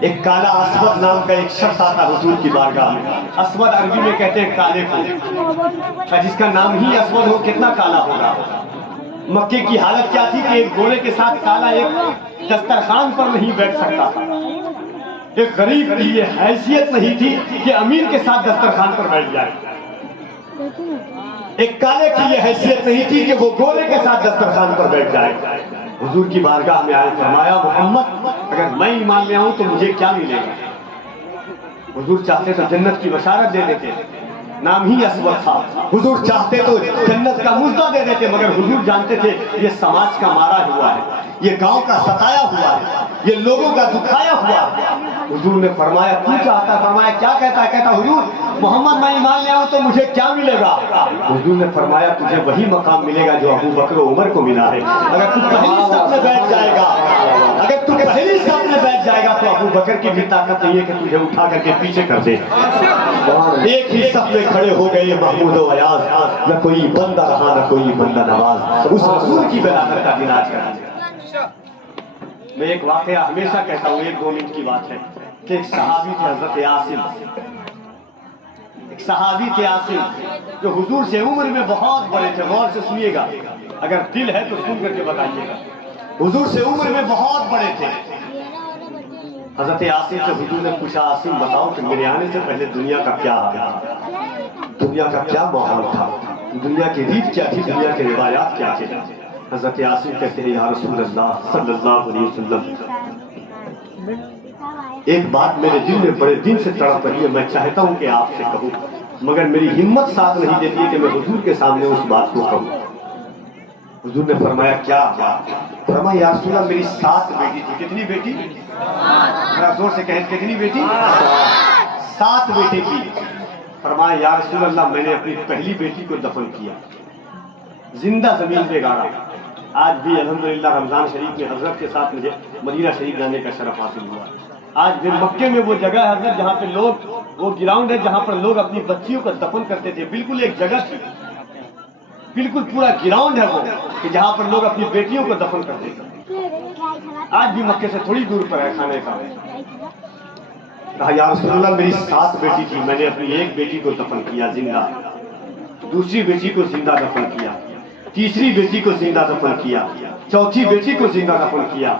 ایک کالا اسود نام کا ایک شخص آتا حضور کی بارگاہ میں. اسود عربی میں کہتے ہیں کالے کو. جس کا نام ہی اسود ہو کتنا کالا ہوگا. مکے کی حالت کیا تھی کہ ایک گھوڑے کے ساتھ کالا ایک دسترخوان پر نہیں بیٹھ سکتا تھا. ایک غریب کی یہ حیثیت نہیں تھی کہ امیر کے ساتھ دسترخوان پر بیٹھ جائے. ایک کالے کی یہ حیثیت نہیں تھی کہ وہ گھوڑے کے ساتھ دسترخوان پر بیٹھ جائے. حضور کی بارگاہ میں آئے, فرمایا محمد اگر میں ایمان لے آؤں تو مجھے کیا ملے گا. حضور چاہتے تو جنت کی بشارت دے دیتے, نام ہی اسود تھا. حضور چاہتے تو جنت کا مژدہ دے دیتے, مگر حضور جانتے تھے یہ سماج کا مارا ہوا ہے, یہ گاؤں کا ستایا ہوا ہے, یہ لوگوں کا دکھایا ہوا ہے. حضور نے فرمایا تو چاہتا ہے, فرمایا کیا کہتا ہے. کہتا حضور محمد میں ایمان لے آؤں تو مجھے کیا ملے گا. حضور نے فرمایا تجھے وہی مقام ملے گا جو ابو بکر و عمر کو ملا ہے. اگر تو پہلی صف میں بیٹھ جائے گا, اگر تو پہلی صف میں بیٹھ جائے گا تو ابو بکر کی بھی طاقت نہیں ہے کہ تجھے اٹھا کر کے پیچھے کر دے. ایک ہی صف میں کھڑے ہو گئے محمود و ایاز, نہ کوئی بندہ رہا نہ کوئی بندہ نواز. اس رسول کی بلاغت کا دن آج کا. میں ایک واقعہ ہمیشہ کہتا ہوں, 1-2 منٹ کی بات ہے کہ ایک صحابی تھے حضرت عاصم. ایک صحابی تھے عاصم جو حضور سے عمر میں بہت بڑے تھے. غور سے سنیے گا, اگر دل ہے تو سن کر کے بتائیے گا. حضور سے عمر میں بہت بڑے تھے. حضرت عاصم سے حضور نے پوچھا, عاصم بتاؤ کہ میرے آنے سے پہلے دنیا کا کیا حال تھا, دنیا کا کیا ماحول تھا, دنیا کی ریت کیا تھی, دنیا کے روایات کیا تھے. حضرت عاصم کہتے ہیں یا رسول اللہ صلی اللہ علیہ وسلم, ایک بات میرے دل میں بڑے دن سے تڑپ رہی ہے, میں چاہتا ہوں کہ آپ سے کہوں, مگر میری ہمت ساتھ نہیں دیتی کہ میں حضور کے سامنے اس بات کو کہوں. حضور نے فرمایا کیا بات. فرمایا یا رسول اللہ میری 7 بیٹی تھی. کتنی بیٹی؟ ذرا زور سے کہیں, کتنی بیٹی؟ 7 بیٹی تھی. فرمایا یا رسول اللہ میں نے اپنی پہلی بیٹی کو دفن کیا, زندہ زمین پہ گاڑا. آج بھی الحمدللہ رمضان شریف میں حضرت کے ساتھ مجھے مدینہ شریف جانے کا شرف حاصل ہوا. آج بھی مکے میں وہ جگہ ہے حضرت جہاں پہ لوگ, وہ گراؤنڈ ہے جہاں پر لوگ اپنی بچیوں کو دفن کرتے تھے. بالکل ایک جگہ تھی, بالکل پورا گراؤنڈ ہے وہ کہ جہاں پر لوگ اپنی بیٹیوں کو دفن کرتے تھے. آج بھی مکے سے تھوڑی دور پر ہے خانے کا. کہا یا رسول اللہ میری 7 بیٹی تھی, میں نے اپنی ایک بیٹی کو دفن کیا زندہ, دوسری بیٹی کو زندہ دفن کیا, تیسری بیٹی کو زندہ دفن کیا, چوتھی بیٹی کو زندہ دفن کیا,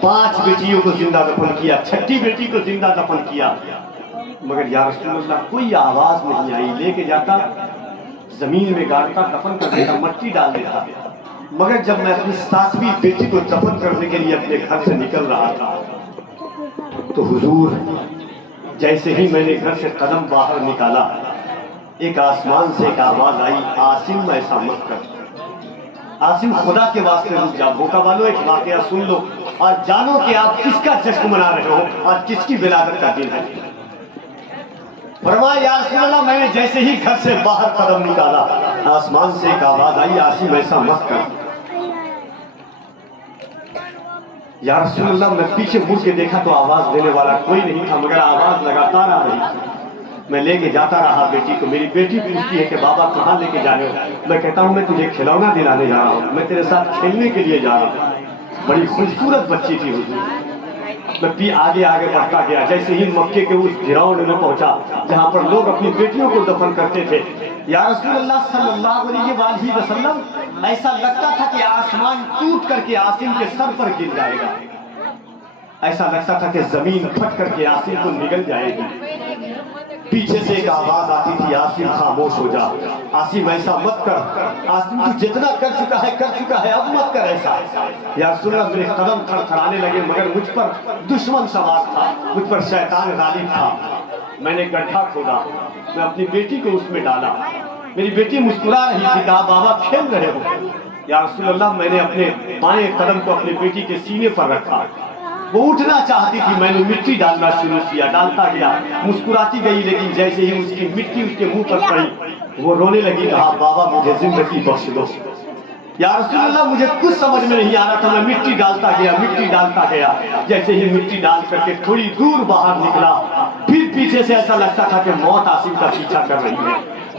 5 بیٹیوں کو زندہ دفن کیا, 6ٹھی بیٹی کو زندہ دفن کیا. مگر یا رسول اللہ کوئی آواز نہیں آئی. لے کے جاتا, زمین میں گاڑتا, دفن کر دیتا, مٹی ڈال دیتا. مگر جب میں اپنی 7ویں بیٹی کو دفن کرنے کے لیے اپنے گھر سے نکل رہا تھا تو حضور جیسے ہی میں نے گھر سے قدم باہر نکالا, ایک آسمان سے ایک آواز آئی, عاصم ایسا مت کر, عاصم خدا کے واسطے رک جا. بھوکا والو ایک واقعہ سن لو اور جانو کہ آپ کس کا جشن منا رہے ہو اور کس کی ولادت کا دن ہے. فرمایا یا رسول اللہ میں نے جیسے ہی گھر سے باہر قدم نکالا, آسمان سے ایک آواز آئی, عاصم ایسا مت کر. یا رسول اللہ میں پیچھے مڑ کے دیکھا تو آواز دینے والا کوئی نہیں تھا, مگر آواز لگاتار آ رہی تھی. میں لے کے جاتا رہا بیٹی کو. میری بیٹی پوچھتی ہے کہ بابا کہاں لے کے جا رہے ہو. میں کہتا ہوں میں تجھے کھلونا دلانے جا رہا ہوں, میں تیرے ساتھ کھیلنے کے لیے جا رہا ہوں. بڑی خوبصورت بچی تھی حضور. میں آگے آگے بڑھتا گیا. جیسے ہی مکے کے اس گراؤنڈ میں پہنچا جہاں پر لوگ اپنی بیٹیوں کو دفن کرتے تھے, یا رسول اللہ صلی اللہ علیہ وآلہ وسلم ایسا لگتا تھا کہ آسمان ٹوٹ کر کے عاصم کے سر پر گر جائے گا. ایسا لگتا تھا کہ زمین پھٹ کر کے عاصم کو نگل جائے گی. پیچھے سے ایک آواز آتی تھی, عاصم خاموش ہو جا, عاصم ایسا مت کر, عاصم تو جتنا کر چکا ہے اب مت کر ایسا. یا رسول اللہ میرے قدم تھرتھرانے لگے, مگر مجھ پر دشمن سوار تھا, مجھ پر شیطان غالب تھا. میں نے گڈھا کھودا, میں اپنی بیٹی کو اس میں ڈالا. میری بیٹی مسکرا رہی تھی, کہا بابا کھیل رہے ہو. یا رسول اللہ میں نے اپنے بائیں قدم کو اپنی بیٹی کے سینے پر رکھا. وہ اٹھنا چاہتی تھی, میں نے مٹی ڈالنا شروع کیا, ڈالتا گیا, مسکراتی گئی, لیکن جیسے ہی اس کی مٹی اس کے منہ پر پڑی وہ رونے لگی. کہا بابا مجھے زندگی بخش دو. یا رسول اللہ مجھے کچھ سمجھ میں نہیں آ رہا تھا, میں مٹی ڈالتا گیا. جیسے ہی مٹی ڈال کر کے تھوڑی دور باہر نکلا, پھر پیچھے سے ایسا لگتا تھا کہ موت عاصم کا پیچھا کر رہی ہے.